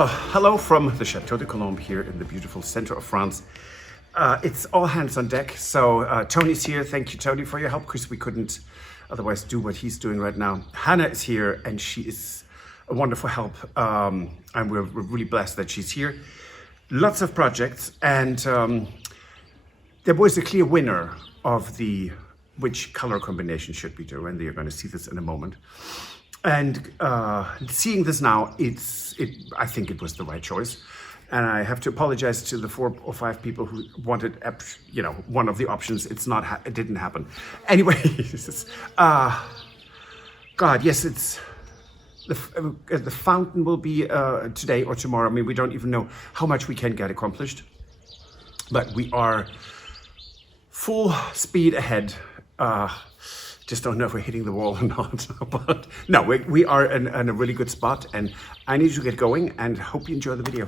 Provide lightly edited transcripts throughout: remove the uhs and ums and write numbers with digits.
Well, hello from the Chateau de Colombe here in the beautiful center of France. It's all hands on deck. So Tony's here. Thank you, Tony, for your help, because we couldn't otherwise do what he's doing right now. Hannah is here, and she is a wonderful help. And we're really blessed that she's here. Lots of projects, and there was a clear winner of which color combination should we do, and you're going to see this in a moment. And seeing this now, I think it was the right choice. And I have to apologize to the 4 or 5 people who wanted, one of the options. It didn't happen. Anyway, God, yes, it's the fountain will be today or tomorrow. I mean, we don't even know how much we can get accomplished, but we are full speed ahead. Just don't know if we're hitting the wall or not. But no, we are in a really good spot, and I need to get going, and hope you enjoy the video.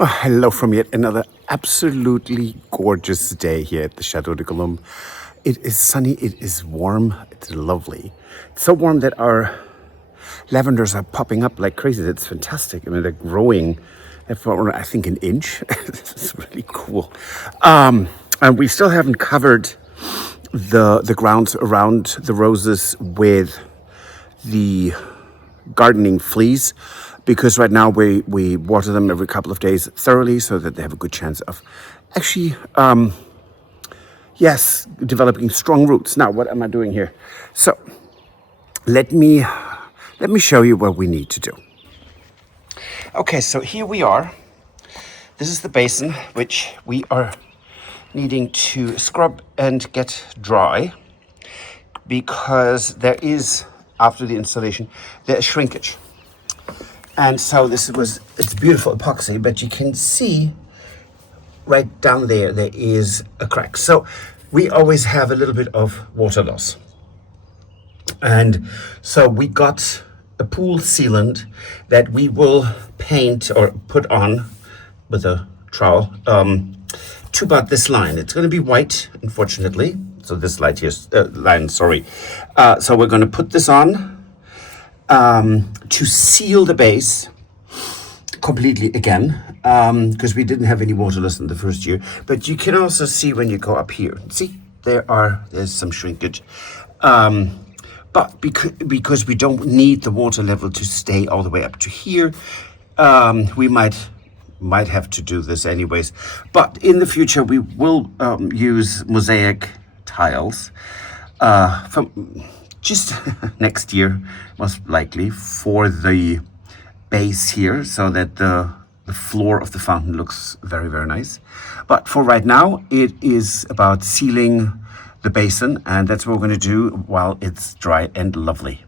Oh, hello from yet another absolutely gorgeous day here at the Chateau de Colombe. It is sunny, it is warm, it's lovely. It's so warm that our lavenders are popping up like crazy. That's fantastic. I mean, they're growing for, I think, an inch. This is really cool. And we still haven't covered the grounds around the roses with the gardening fleas, because right now we water them every couple of days thoroughly so that they have a good chance of actually, developing strong roots. Now, what am I doing here? So let me show you what we need to do. Okay, so here we are. This is the basin, which we are needing to scrub and get dry, because there is, after the installation, there is shrinkage. And so it's beautiful epoxy, but you can see right down there is a crack. So we always have a little bit of water loss. And so we got a pool sealant that we will paint or put on with a trowel to about this line. It's going to be white, unfortunately. So this line here, line, sorry. So we're going to put this on to seal the base completely again, because we didn't have any water loss in the first year. But you can also see when you go up here, see, there's some shrinkage. But because we don't need the water level to stay all the way up to here, we might have to do this anyways. But in the future, we will use mosaic tiles from just next year, most likely, for the base here, so that the floor of the fountain looks very, very nice. But for right now, it is about sealing the basin, and that's what we're going to do while it's dry and lovely.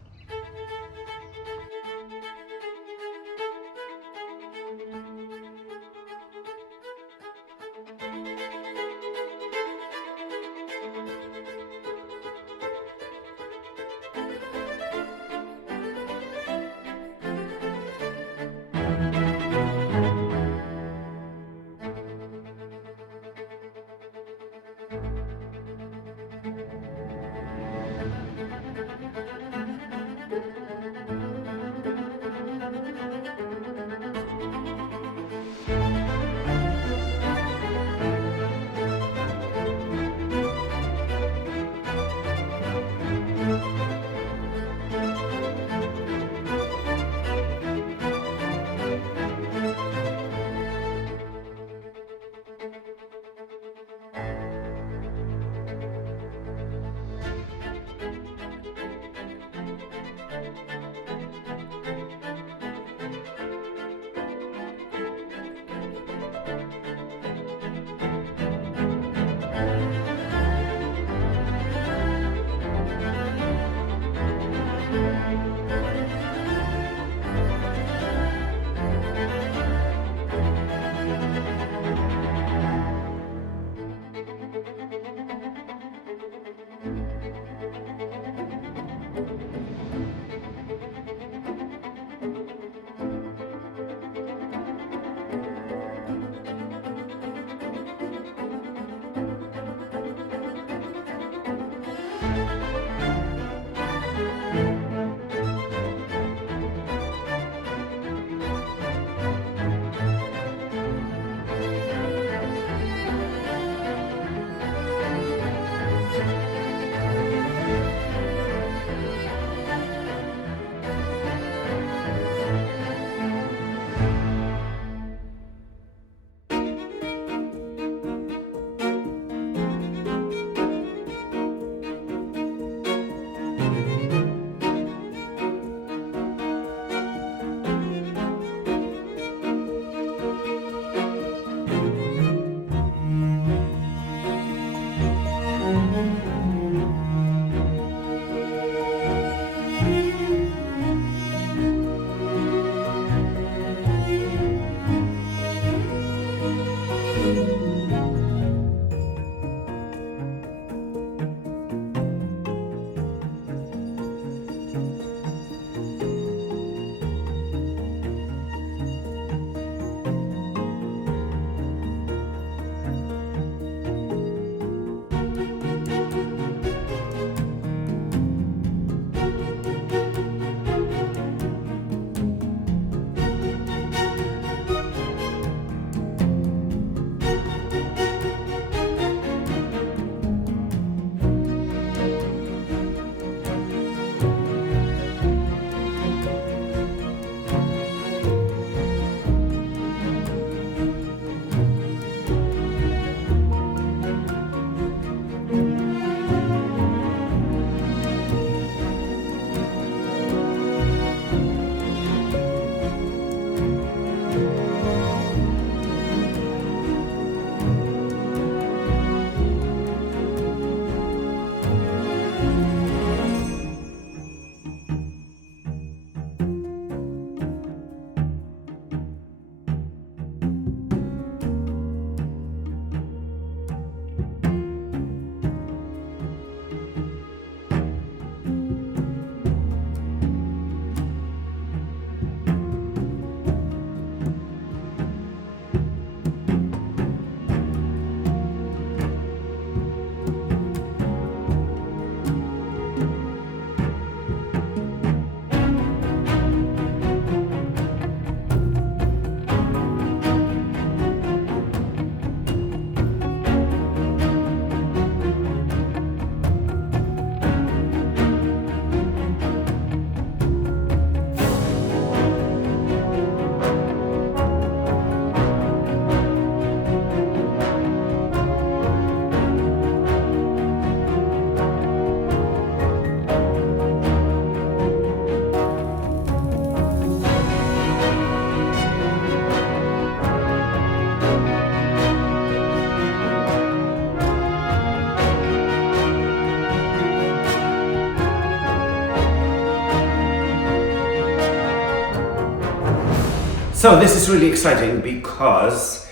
So this is really exciting because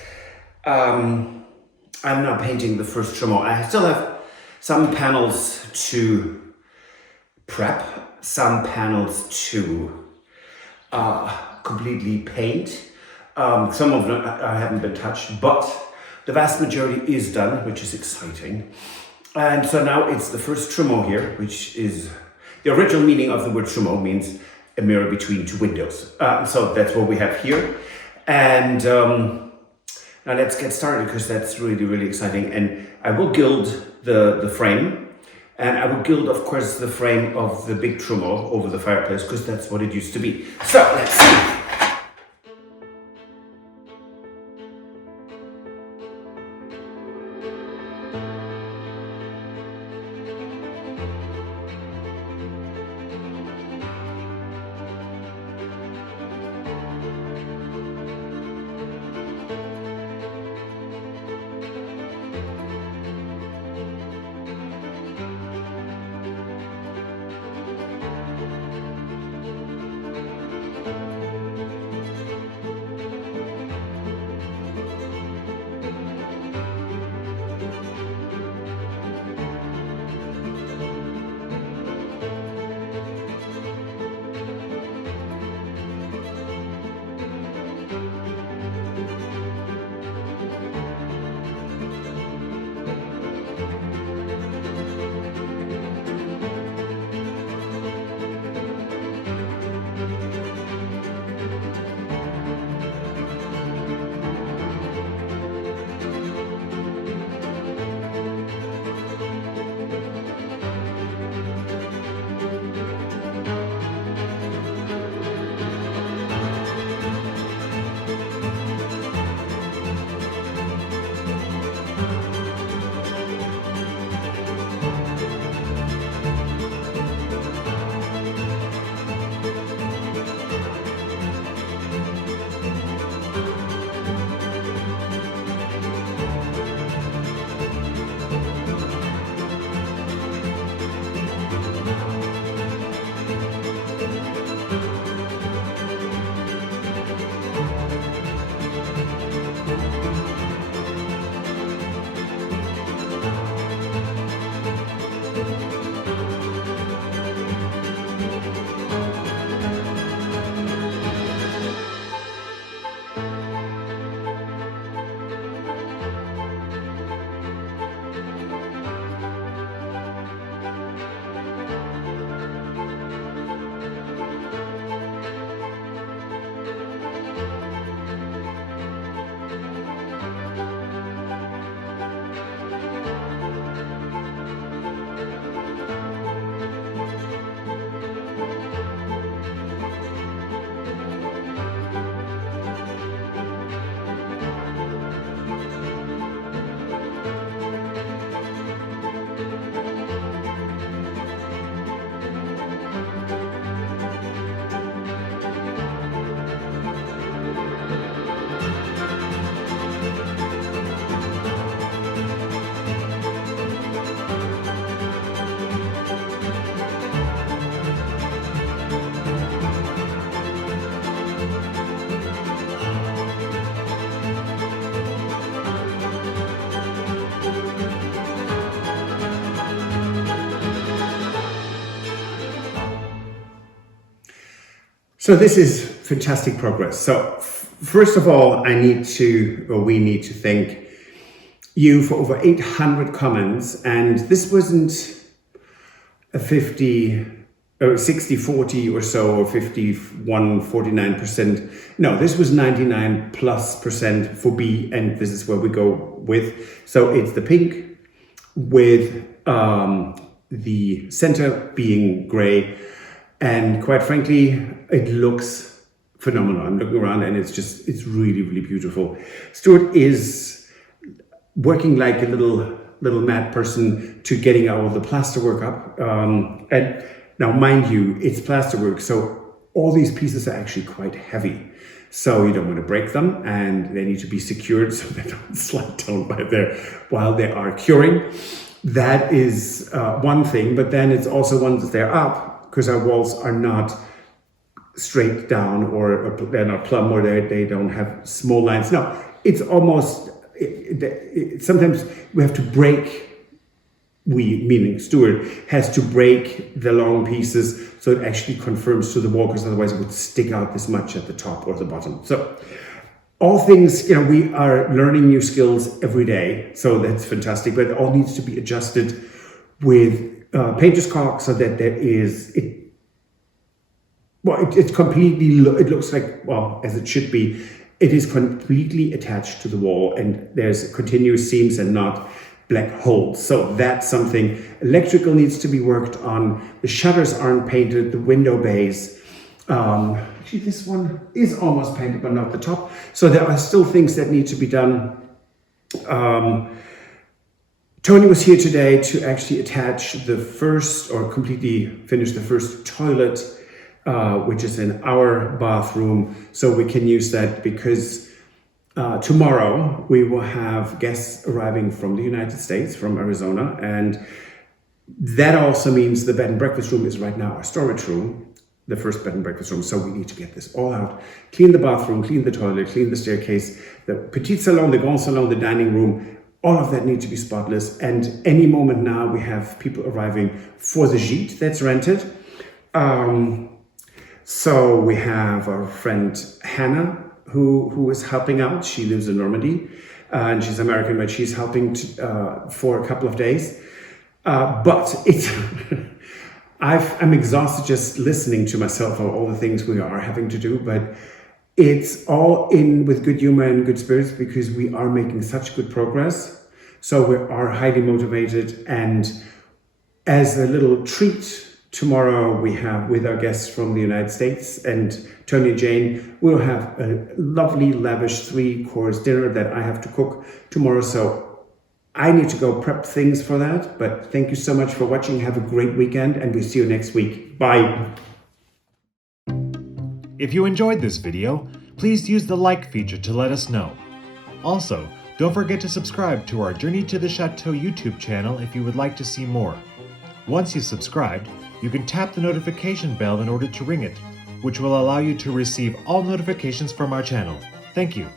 I'm now painting the first Chateau. I still have some panels to prep, some panels to completely paint. Some of them haven't been touched, but the vast majority is done, which is exciting. And so now it's the first Chateau here, which is the original meaning of the word Chateau means a mirror between two windows. So that's what we have here. And now let's get started because that's really, really exciting. And I will gild the frame. And I will gild, of course, the frame of the big Chateau over the fireplace because that's what it used to be. So let's see. So this is fantastic progress. So first of all, we need to thank you for over 800 comments. And this wasn't a 50 or 60-40 or so, or 51-49%. No, this was 99+% for B, and this is where we go with. So it's the pink with the center being gray. And quite frankly, it looks phenomenal. I'm looking around and it's really, really beautiful. Stuart is working like a little mad person to getting all the plaster work up. And now, mind you, it's plaster work, so all these pieces are actually quite heavy. So you don't want to break them, and they need to be secured so they don't slide down while they are curing. That is one thing, but then it's also once they're up, because our walls are not straight down, or they're not plumb, or they don't have small lines. No, it's almost, sometimes we have to break, meaning Stuart, has to break the long pieces so it actually confirms to the wall, because otherwise it would stick out this much at the top or the bottom. So all things, we are learning new skills every day, so that's fantastic, but it all needs to be adjusted with painter's caulk so that there is, it's completely, it looks like, well, as it should be, it is completely attached to the wall, and there's continuous seams and not black holes. So that's something. Electrical needs to be worked on. The shutters aren't painted, the window bays. Actually, this one is almost painted, but not the top. So there are still things that need to be done. Tony was here today to actually attach the first, or completely finish the first toilet, which is in our bathroom, so we can use that, because tomorrow we will have guests arriving from the United States, from Arizona, and that also means the bed and breakfast room is right now our storage room, the first bed and breakfast room. So we need to get this all out, clean the bathroom, clean the toilet, clean the staircase, the petit salon, the grand salon, the dining room. All of that needs to be spotless. And any moment now we have people arriving for the gîte that's rented. So we have our friend Hannah, who is helping out. She lives in Normandy, and she's American, but she's helping for a couple of days. But it's I'm exhausted just listening to myself of all the things we are having to do, but it's all in with good humor and good spirits, because we are making such good progress. So we are highly motivated, and as a little treat, tomorrow we have, with our guests from the United States and Tony and Jane, we'll have a lovely, lavish 3-course dinner that I have to cook tomorrow. So I need to go prep things for that. But thank you so much for watching. Have a great weekend, and we'll see you next week. Bye. If you enjoyed this video, please use the like feature to let us know. Also, don't forget to subscribe to our Journey to the Chateau YouTube channel if you would like to see more. Once you've subscribed, you can tap the notification bell in order to ring it, which will allow you to receive all notifications from our channel. Thank you.